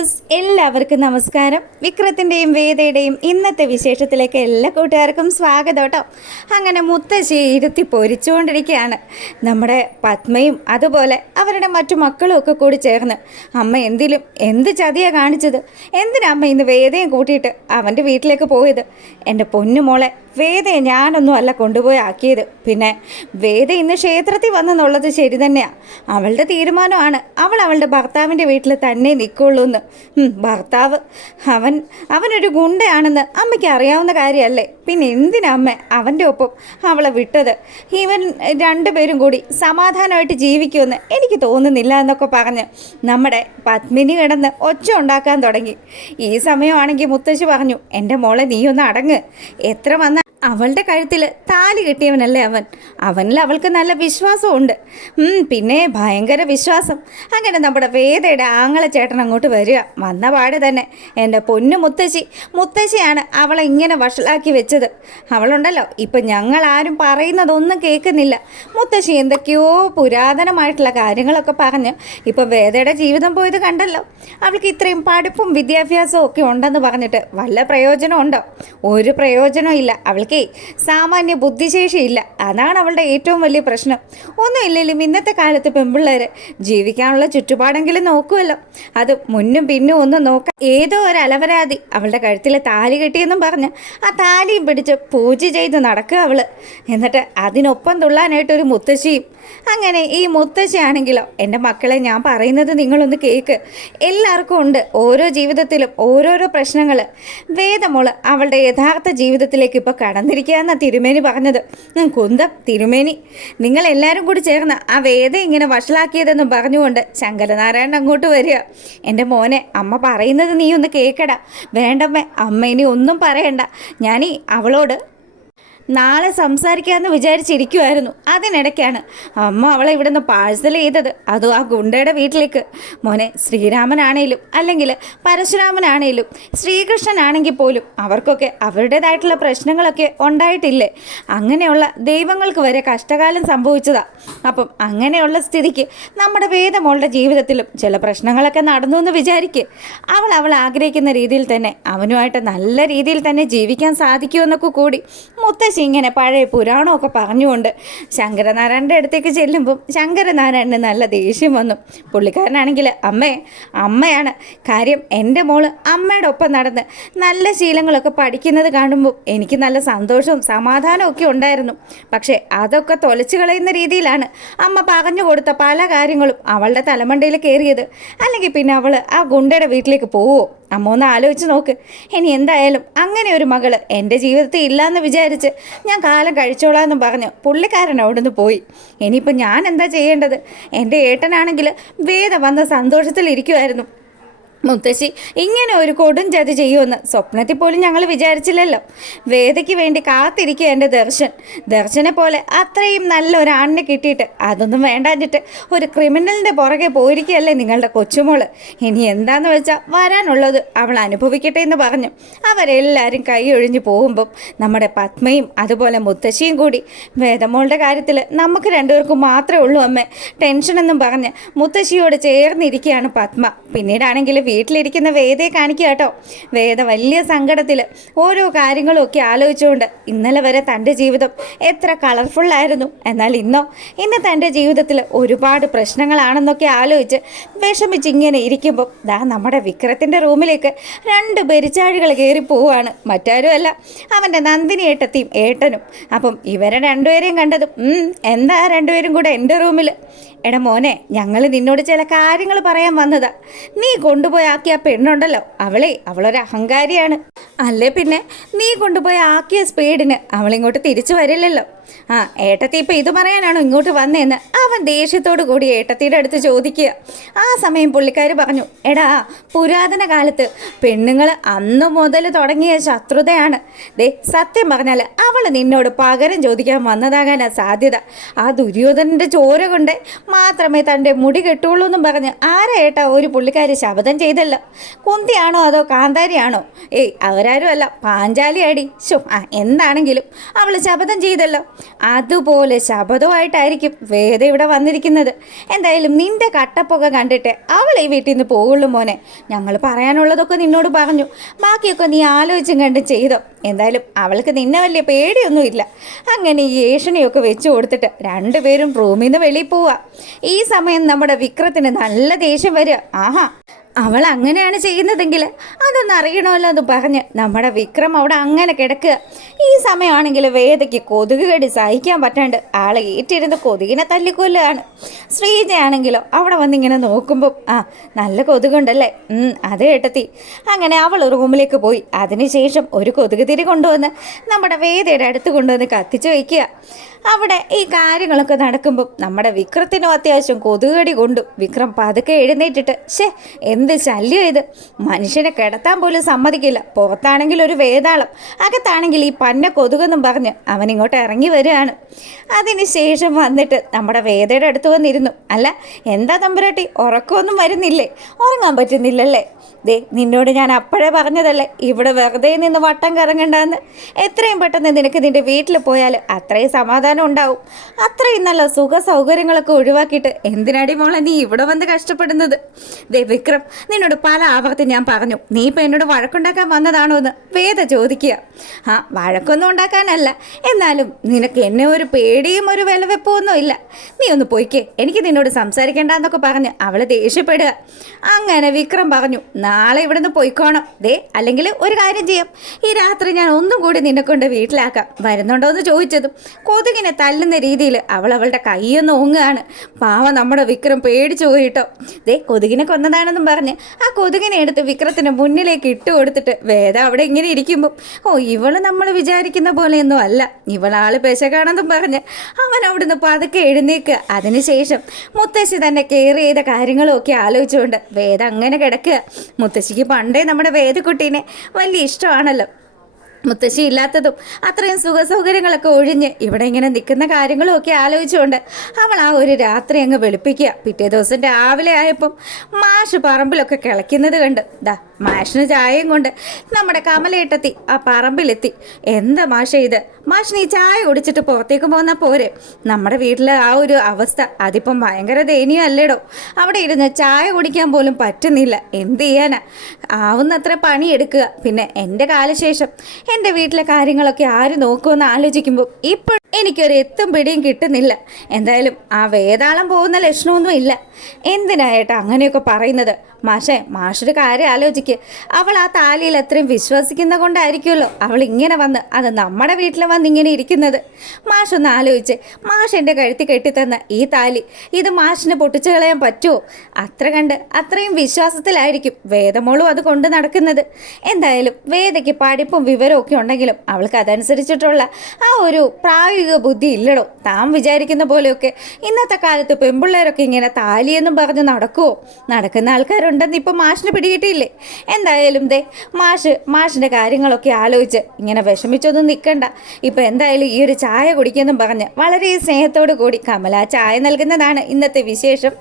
Viewers എല്ലാവർക്കും നമസ്കാരം. വിക്രത്തിൻ്റെയും വേദയുടെയും ഇന്നത്തെ വിശേഷത്തിലേക്ക് എല്ലാ കൂട്ടുകാർക്കും സ്വാഗതം കേട്ടോ. അങ്ങനെ മുത്തശ്ശിയെ ഇരുത്തി പൊരിച്ചുകൊണ്ടിരിക്കുകയാണ് നമ്മുടെ പത്മയും അതുപോലെ അവരുടെ മറ്റു മക്കളും ഒക്കെ കൂടി ചേർന്ന്. അമ്മ എന്ത് ചതിയാണ് കാണിച്ചത്? എന്തിനാ അമ്മ ഇന്ന് വേദയും കൂട്ടിയിട്ട് അവൻ്റെ വീട്ടിലേക്ക് പോയത്? എൻ്റെ പൊന്നുമോളെ, വേദയെ ഞാനൊന്നും അല്ല കൊണ്ടുപോയി ആക്കിയത്. പിന്നെ വേദ ഇന്ന് ക്ഷേത്രത്തിൽ വന്നെന്നുള്ളത് ശരി തന്നെയാണ്. അവളുടെ തീരുമാനമാണ്. അവളുടെ ഭർത്താവിൻ്റെ വീട്ടിൽ തന്നെ നിൽക്കുള്ളൂ എന്ന്. ഭർത്താവ് അവനൊരു ഗുണ്ടയാണെന്ന് അമ്മയ്ക്ക് അറിയാവുന്ന കാര്യമല്ലേ? പിന്നെ എന്തിനാ അമ്മ അവൻ്റെ ഒപ്പം അവളെ വിട്ടത്? ഇവൻ രണ്ടുപേരും കൂടി സമാധാനമായിട്ട് ജീവിക്കുമെന്ന് എനിക്ക് തോന്നുന്നില്ല എന്നൊക്കെ പറഞ്ഞ് നമ്മുടെ പത്മിനി കിടന്ന് ഒച്ച ഉണ്ടാക്കാൻ തുടങ്ങി. ഈ സമയമാണെങ്കിൽ മുത്തശ്ശി പറഞ്ഞു, എൻ്റെ മോളെ നീ ഒന്ന് അടങ്ങ്. എത്ര വന്ന അവളുടെ കഴുത്തിൽ താലി കെട്ടിയവനല്ലേ അവനിൽ അവൾക്ക് നല്ല വിശ്വാസമുണ്ട്. പിന്നെ ഭയങ്കര വിശ്വാസം. അങ്ങനെ നമ്മുടെ വേദയുടെ ആങ്ങളെ ചേട്ടൻ അങ്ങോട്ട് വരിക. വന്ന പാടെ തന്നെ എൻ്റെ പൊന്നു മുത്തശ്ശിയാണ് അവളെ ഇങ്ങനെ വഷളാക്കി വെച്ചത്. അവളുണ്ടല്ലോ ഇപ്പം ഞങ്ങളാരും പറയുന്നതൊന്നും കേൾക്കുന്നില്ല. മുത്തശ്ശി എന്തൊക്കെയോ പുരാതനമായിട്ടുള്ള കാര്യങ്ങളൊക്കെ പറഞ്ഞ് ഇപ്പം വേദയുടെ ജീവിതം പോയത് കണ്ടല്ലോ. അവൾക്ക് ഇത്രയും പഠിപ്പും വിദ്യാഭ്യാസവും ഒക്കെ ഉണ്ടെന്ന് പറഞ്ഞിട്ട് വല്ല പ്രയോജനമുണ്ടോ? ഒരു പ്രയോജനവും ഇല്ല. അവൾക്ക് സാമാന്യ ബുദ്ധിശേഷിയില്ല. അതാണ് അവളുടെ ഏറ്റവും വലിയ പ്രശ്നം. ഒന്നുമില്ലെങ്കിലും ഇന്നത്തെ കാലത്ത് പെൺപിള്ളേർ ജീവിക്കാനുള്ള ചുറ്റുപാടെങ്കിലും നോക്കുമല്ലോ. അത് മുന്നും പിന്നും ഒന്നും നോക്കാം. ഏതോ ഒരു അലവരാതി അവളുടെ കഴുത്തിൽ താലി കെട്ടിയെന്നും പറഞ്ഞ് ആ താലിയും പിടിച്ച് പൂജ ചെയ്ത് നടക്കുക അവള്. എന്നിട്ട് അതിനൊപ്പം തുള്ളാനായിട്ടൊരു മുത്തശ്ശിയും. അങ്ങനെ ഈ മുത്തശ്ശിയാണെങ്കിലോ, എൻ്റെ മക്കളെ ഞാൻ പറയുന്നത് നിങ്ങളൊന്ന് കേൾക്ക്. എല്ലാവർക്കും ഉണ്ട് ഓരോ ജീവിതത്തിലും ഓരോരോ പ്രശ്നങ്ങൾ. വേദമോള് അവളുടെ യഥാർത്ഥ ജീവിതത്തിലേക്ക് ഇപ്പോൾ കടന്നിരിക്കുകയെന്നാണ് തിരുമേനി പറഞ്ഞത്. കുന്തം തിരുമേനി, നിങ്ങളെല്ലാവരും കൂടി ചേർന്ന് ആ വേദ ഇങ്ങനെ വഷളാക്കിയതെന്നും പറഞ്ഞുകൊണ്ട് ശങ്കരനാരായണൻ അങ്ങോട്ട് വരിക. എൻ്റെ മോനെ, അമ്മ പറയുന്നത് നീ ഒന്ന് കേൾക്കടാ. വേണ്ടമ്മേ, അമ്മ ഇനി ഒന്നും പറയണ്ട. ഞാനീ അവളോട് നാളെ സംസാരിക്കാമെന്ന് വിചാരിച്ചിരിക്കുമായിരുന്നു. അതിനിടയ്ക്കാണ് അമ്മ അവളെ ഇവിടുന്ന് പാഴ്സൽ ചെയ്തത്, അതും ആ ഗുണ്ടയുടെ വീട്ടിലേക്ക്. മോനെ, ശ്രീരാമനാണേലും അല്ലെങ്കിൽ പരശുരാമനാണേലും ശ്രീകൃഷ്ണനാണെങ്കിൽ പോലും അവർക്കൊക്കെ അവരുടേതായിട്ടുള്ള പ്രശ്നങ്ങളൊക്കെ ഉണ്ടായിട്ടില്ലേ? അങ്ങനെയുള്ള ദൈവങ്ങൾക്ക് വരെ കഷ്ടകാലം സംഭവിച്ചതാ. അപ്പം അങ്ങനെയുള്ള സ്ഥിതിക്ക് നമ്മുടെ വേദമോളുടെ ജീവിതത്തിലും ചില പ്രശ്നങ്ങളൊക്കെ നടന്നു എന്ന് വിചാരിക്കുക. അവൾ ആഗ്രഹിക്കുന്ന രീതിയിൽ തന്നെ അവനുമായിട്ട് നല്ല രീതിയിൽ തന്നെ ജീവിക്കാൻ സാധിക്കുമെന്നൊക്കെ കൂടി മുത്തശ്ശി ഇങ്ങനെ പഴയ പുരാണമൊക്കെ പറഞ്ഞുകൊണ്ട് ശങ്കരനാരായണൻ്റെ അടുത്തേക്ക് ചെല്ലുമ്പം ശങ്കരനാരായണന് നല്ല ദേഷ്യം വന്നു. പുള്ളിക്കാരനാണെങ്കിൽ അമ്മയാണ് കാര്യം. എൻ്റെ മോള് അമ്മയുടെ ഒപ്പം നടന്ന് നല്ല ശീലങ്ങളൊക്കെ പഠിക്കുന്നത് കാണുമ്പോൾ എനിക്ക് നല്ല സന്തോഷവും സമാധാനവും ഒക്കെ ഉണ്ടായിരുന്നു. പക്ഷേ അതൊക്കെ തൊലച്ചു കളയുന്ന രീതിയിലാണ് അമ്മ പറഞ്ഞു കൊടുത്ത പല കാര്യങ്ങളും അവളുടെ തലമണ്ടയിൽ കയറിയത്. അല്ലെങ്കിൽ പിന്നെ അവൾ ആ ഗുണ്ടയുടെ വീട്ടിലേക്ക് പോവോ? അമ്മ ഒന്ന് ആലോചിച്ച് നോക്ക്. ഇനി എന്തായാലും അങ്ങനെ ഒരു മകള് എൻ്റെ ജീവിതത്തിൽ ഇല്ലയെന്ന് വിചാരിച്ച് ഞാൻ കാലം കഴിച്ചോളാമെന്ന് പറഞ്ഞ് പുള്ളിക്കാരൻ അവിടുന്ന് പോയി. ഇനിയിപ്പോൾ ഞാൻ എന്താ ചെയ്യേണ്ടത്? എൻ്റെ ഏട്ടനാണെങ്കിൽ വേദ വന്ന സന്തോഷത്തിലിരിക്കുമായിരുന്നു. മുത്തശ്ശി ഇങ്ങനെ ഒരു കൊടും ചതി ചെയ്യുമെന്ന് സ്വപ്നത്തിൽ പോലും ഞങ്ങൾ വിചാരിച്ചില്ലല്ലോ. വേദയ്ക്ക് വേണ്ടി കാത്തിരിക്കുക എൻ്റെ ദർശനെ പോലെ അത്രയും നല്ല ഒരാണിനെ കിട്ടിയിട്ട് അതൊന്നും വേണ്ടാഞ്ഞിട്ട് ഒരു ക്രിമിനലിൻ്റെ പുറകെ പോയിരിക്കുകയല്ലേ നിങ്ങളുടെ കൊച്ചുമോള്. ഇനി എന്താന്ന് വെച്ചാൽ വരാനുള്ളത് അവൾ അനുഭവിക്കട്ടെ എന്ന് പറഞ്ഞു അവരെല്ലാവരും കൈ ഒഴിഞ്ഞു പോകുമ്പം നമ്മുടെ പത്മയും അതുപോലെ മുത്തശ്ശിയും കൂടി വേദമോളുടെ കാര്യത്തിൽ നമുക്ക് രണ്ടുപേർക്കും മാത്രമേ ഉള്ളൂ അമ്മേ ടെൻഷനെന്നും പറഞ്ഞ് മുത്തശ്ശിയോട് ചേർന്നിരിക്കുകയാണ് പത്മ. പിന്നീടാണെങ്കിൽ വീട്ടിലിരിക്കുന്ന വേദയെ കാണിക്കുക കേട്ടോ. വേദ വലിയ സങ്കടത്തിൽ ഓരോ കാര്യങ്ങളും ഒക്കെ ആലോചിച്ചുകൊണ്ട് ഇന്നലെ വരെ തൻ്റെ ജീവിതം എത്ര കളർഫുള്ളായിരുന്നു, എന്നാൽ ഇന്ന് തൻ്റെ ജീവിതത്തിൽ ഒരുപാട് പ്രശ്നങ്ങളാണെന്നൊക്കെ ആലോചിച്ച് വിഷമിച്ചിങ്ങനെ ഇരിക്കുമ്പോൾ നമ്മുടെ വിക്രത്തിൻ്റെ റൂമിലേക്ക് 2 പെരിച്ചാഴികൾ കയറി പോവുകയാണ്. മറ്റാരുമല്ല, അവൻ്റെ നന്ദിനി ഏട്ടനും. അപ്പം ഇവരെ രണ്ടുപേരെയും കണ്ടതും എന്താ രണ്ടുപേരും കൂടെ എൻ്റെ റൂമിൽ? എടാ മോനെ, ഞങ്ങൾ നിന്നോട് ചില കാര്യങ്ങൾ പറയാൻ വന്നതാ. നീ കൊണ്ടുപോയി ആക്കിയ പെണ്ണുണ്ടല്ലോ, അവളൊരു അഹങ്കാരിയാണ്. അല്ലേ പിന്നെ നീ കൊണ്ടുപോയി ആക്കിയ സ്പീഡിന് അവളിങ്ങോട്ട് തിരിച്ചു വരില്ലല്ലോ. ഏട്ടത്തി ഇപ്പം ഇത് പറയാനാണോ ഇങ്ങോട്ട് വന്നതെന്ന് അവൻ ദേഷ്യത്തോടു കൂടി ഏട്ടത്തിയുടെ അടുത്ത് ചോദിക്കുക. ആ സമയം പുള്ളിക്കാർ പറഞ്ഞു, എടാ പുരാതന കാലത്ത് പെണ്ണുങ്ങൾ അന്ന് മുതൽ തുടങ്ങിയ ശത്രുതയാണ്. സത്യം പറഞ്ഞാൽ അവൾ നിന്നോട് പകരം ചോദിക്കാൻ വന്നതാകാനാണ് സാധ്യത. ആ ദുര്യോധനൻ്റെ ചോര കൊണ്ട് മാത്രമേ തൻ്റെ മുടി കെട്ടുള്ളൂ എന്നും പറഞ്ഞ് ഏട്ടാ ഒരു പുള്ളിക്കാരി ശപഥം ചെയ്തല്ലോ. കുന്തിയാണോ അതോ കാന്താരിയാണോ? അവരാരും അല്ല, പാഞ്ചാലി അടി. എന്താണെങ്കിലും അവൾ ശപഥം ചെയ്തല്ലോ. അതുപോലെ ശബദമായിട്ടായിരിക്കും വേദ ഇവിടെ വന്നിരിക്കുന്നത്. എന്തായാലും നിന്റെ കട്ടപ്പൊക്കെ കണ്ടിട്ട് അവൾ ഈ വീട്ടിൽ നിന്ന് പോകുള്ളൂ മോനെ. ഞങ്ങൾ പറയാനുള്ളതൊക്കെ നിന്നോട് പറഞ്ഞു, ബാക്കിയൊക്കെ നീ ആലോചിച്ചും കണ്ടും ചെയ്തോ. എന്തായാലും അവൾക്ക് നിന്നെ വലിയ പേടിയൊന്നുമില്ല. അങ്ങനെ ഈ ഏഷണിയൊക്കെ വെച്ച് കൊടുത്തിട്ട് രണ്ടുപേരും റൂമിൽ നിന്ന് വെളിയിൽ പോവുക. ഈ സമയം നമ്മുടെ വിക്രത്തിന് നല്ല ദേഷ്യം വരിക. ആഹാ, അവൾ അങ്ങനെയാണ് ചെയ്യുന്നതെങ്കിൽ അതൊന്നും അറിയണമല്ലോ എന്ന് പറഞ്ഞ് നമ്മുടെ വിക്രം അവിടെ അങ്ങനെ കിടക്കുക. ഈ സമയമാണെങ്കിൽ വേദയ്ക്ക് കൊതുക് കടി സഹിക്കാൻ പറ്റാണ്ട് ആളെ ഏറ്റിരുന്ന് കൊതുകിനെ തല്ലിക്കൊല്ലുകയാണ്. ശ്രീജയാണെങ്കിലോ അവിടെ വന്നിങ്ങനെ നോക്കുമ്പോൾ നല്ല കൊതുകുണ്ടല്ലേ, അത് കേട്ടത്തി. അങ്ങനെ അവൾ റൂമിലേക്ക് പോയി. അതിനുശേഷം ഒരു കൊതുക് തിരി കൊണ്ടുവന്ന് നമ്മുടെ വേദയുടെ അടുത്ത് കൊണ്ടുവന്ന് കത്തിച്ച് വയ്ക്കുക. അവിടെ ഈ കാര്യങ്ങളൊക്കെ നടക്കുമ്പം നമ്മുടെ വിക്രത്തിനും അത്യാവശ്യം കൊതുകടി കൊണ്ടു. വിക്രം പതുക്കെ എഴുന്നേറ്റിട്ട് എന്ത് ശല്യം ഇത്, മനുഷ്യനെ കിടത്താൻ പോലും സമ്മതിക്കില്ല. പുറത്താണെങ്കിൽ ഒരു വേതാളം, അകത്താണെങ്കിൽ ഈ പന്ന കൊതുകെന്നും പറഞ്ഞ് അവനിങ്ങോട്ട് ഇറങ്ങി വരികയാണ്. അതിനുശേഷം വന്നിട്ട് നമ്മുടെ വേദയുടെ അടുത്ത് വന്നിരുന്നു. അല്ല, എന്താ തമ്പുരാട്ടി, ഉറക്കമൊന്നും വരുന്നില്ലേ? ഉറങ്ങാൻ പറ്റുന്നില്ലല്ലേ? ദേ, നിന്നോട് ഞാൻ അപ്പോഴേ പറഞ്ഞതല്ലേ ഇവിടെ വെറുതെ നിന്ന് വട്ടം കറങ്ങണ്ടെന്ന്. എത്രയും പെട്ടെന്ന് നിനക്ക് നിൻ്റെ വീട്ടിൽ പോയാൽ അത്രയും സമാധാനം ഉണ്ടാവും. അത്രയും നല്ല സുഖ സൗകര്യങ്ങളൊക്കെ ഒഴിവാക്കിയിട്ട് എന്തിനാടി മോളെ നീ ഇവിടെ വന്ന് കഷ്ടപ്പെടുന്നത്? ദേ വിക്രം, നിന്നോട് പല ആവർത്തി ഞാൻ പറഞ്ഞു, നീ ഇപ്പം എന്നോട് വഴക്കുണ്ടാക്കാൻ വന്നതാണോ എന്ന് വേദ ചോദിക്കുക. വഴക്കൊന്നും ഉണ്ടാക്കാനല്ല, എന്നാലും നിനക്ക് എന്നെ ഒരു പേടിയും ഒരു വിലവെപ്പൊന്നും ഇല്ല. നീ ഒന്ന് പോയിക്കേ, എനിക്ക് നിന്നോട് സംസാരിക്കേണ്ടെന്നൊക്കെ പറഞ്ഞ് അവൾ ദേഷ്യപ്പെടുക. അങ്ങനെ വിക്രം പറഞ്ഞു, നാളെ ഇവിടുന്ന് പോയിക്കോണം. ദേ, അല്ലെങ്കിൽ ഒരു കാര്യം ചെയ്യാം, ഈ രാത്രി ഞാൻ ഒന്നും കൂടി നിന്നെ കൊണ്ട് വീട്ടിലാക്കാം. വരുന്നുണ്ടോ എന്ന് ചോദിച്ചതും കൊതുകിനെ തല്ലുന്ന രീതിയിൽ അവൾ അവളുടെ കൈയൊന്ന് ഓങ്ങുകയാണ്. പാവം നമ്മുടെ വിക്രം പേടിച്ചു പോയിട്ടോ. ദേ, കൊതുകിനെ കൊന്നതാണെന്നും പറഞ്ഞ് ആ കൊതുകിനെ എടുത്ത് വിക്രത്തിന് മുന്നിലേക്ക് ഇട്ട് കൊടുത്തിട്ട് വേദ അവിടെ ഇങ്ങനെ ഇരിക്കുമ്പോൾ, ഇവള് നമ്മൾ വിചാരിക്കുന്ന പോലെയൊന്നും അല്ല, ഇവളാള് പെശകാണെന്നും പറഞ്ഞ് അവൻ അവിടുന്ന് പതുക്കെ എഴുന്നേക്കുക. അതിനുശേഷം മുത്തശ്ശി തന്നെ കെയർ ചെയ്ത കാര്യങ്ങളും ഒക്കെ ആലോചിച്ചുകൊണ്ട് വേദ അങ്ങനെ കിടക്കുക. മുത്തശ്ശിക്ക് പണ്ടേ നമ്മുടെ വേദക്കുട്ടീനെ വലിയ ഇഷ്ടമാണല്ലോ. മുത്തശ്ശി ഇല്ലാത്തതും അത്രയും സുഖസൗകര്യങ്ങളൊക്കെ ഒഴിഞ്ഞ് ഇവിടെ ഇങ്ങനെ നിൽക്കുന്ന കാര്യങ്ങളും ഒക്കെ ആലോചിച്ചുകൊണ്ട് അവൾ ആ ഒരു രാത്രി അങ്ങ് വെളുപ്പിക്കുക. പിറ്റേ ദിവസം രാവിലെ ആയപ്പം മാഷ് പറമ്പിലൊക്കെ കിളയ്ക്കുന്നത് കണ്ട് മാഷിന് ചായയും കൊണ്ട് നമ്മുടെ കമലേട്ടത്തി ആ പറമ്പിലെത്തി. എന്താ മാഷ ഇത്? മാഷ് നീ ചായ കുടിച്ചിട്ട് പുറത്തേക്ക് പോന്നാൽ പോരെ? നമ്മുടെ വീട്ടിലെ ആ ഒരു അവസ്ഥ അതിപ്പം ഭയങ്കര ദയനീയം അല്ലേടോ. അവിടെ ഇരുന്ന് ചായ കുടിക്കാൻ പോലും പറ്റുന്നില്ല. എന്ത് ചെയ്യാനാ? ആവുന്നത്ര പണിയെടുക്കുക. പിന്നെ എൻ്റെ കാലശേഷം എൻ്റെ വീട്ടിലെ കാര്യങ്ങളൊക്കെ ആര് നോക്കുമെന്ന് ആലോചിക്കുമ്പോൾ ഇപ്പോൾ എനിക്കൊരു എത്തും പിടിയും കിട്ടുന്നില്ല. എന്തായാലും ആ വേതാളം പോകുന്ന ലക്ഷണമൊന്നും ഇല്ല. എന്തിനായേട്ടാ അങ്ങനെയൊക്കെ പറയുന്നത്? മാഷൊരു കാര്യം ആലോചിക്ക്. അവൾ ആ താലിയിൽ അത്രയും വിശ്വസിക്കുന്ന കൊണ്ടായിരിക്കുമല്ലോ അവൾ ഇങ്ങനെ വന്ന് അത് നമ്മുടെ വീട്ടിൽ വന്ന് ഇങ്ങനെ ഇരിക്കുന്നത്. മാഷൊന്ന് ആലോചിച്ച്, മാഷ് എൻ്റെ കഴുത്തി കെട്ടിത്തന്ന ഈ താലി ഇത് മാഷിന് പൊട്ടിച്ചു കളയാൻ പറ്റുമോ? അത്രയും വിശ്വാസത്തിലായിരിക്കും വേദമോളും അത് കൊണ്ട് നടക്കുന്നത്. എന്തായാലും വേദയ്ക്ക് പഠിപ്പും വിവരവും ഒക്കെ ഉണ്ടെങ്കിലും അവൾക്ക് അതനുസരിച്ചിട്ടുള്ള ആ ഒരു പ്രായോഗിക ബുദ്ധി ഇല്ലടോ. താൻ വിചാരിക്കുന്ന പോലെയൊക്കെ ഇന്നത്തെ കാലത്ത് പെൺപിള്ളേരൊക്കെ ഇങ്ങനെ താലിയെന്നും പറഞ്ഞ് നടക്കുമോ? നടക്കുന്ന ആൾക്കാരുണ്ടെന്ന് ഇപ്പം മാഷിന് പിടികിട്ടിയില്ലേ? എന്തായാലും മാഷിൻ്റെ കാര്യങ്ങളൊക്കെ ആലോചിച്ച് ഇങ്ങനെ വിഷമിച്ചൊന്നും നിൽക്കണ്ട. ഇപ്പം എന്തായാലും ഈ ഒരു ചായ കുടിക്കുമെന്നും പറഞ്ഞ് വളരെ സ്നേഹത്തോടു കൂടി കമല ചായ നൽകുന്നതാണ് ഇന്നത്തെ വിശേഷം.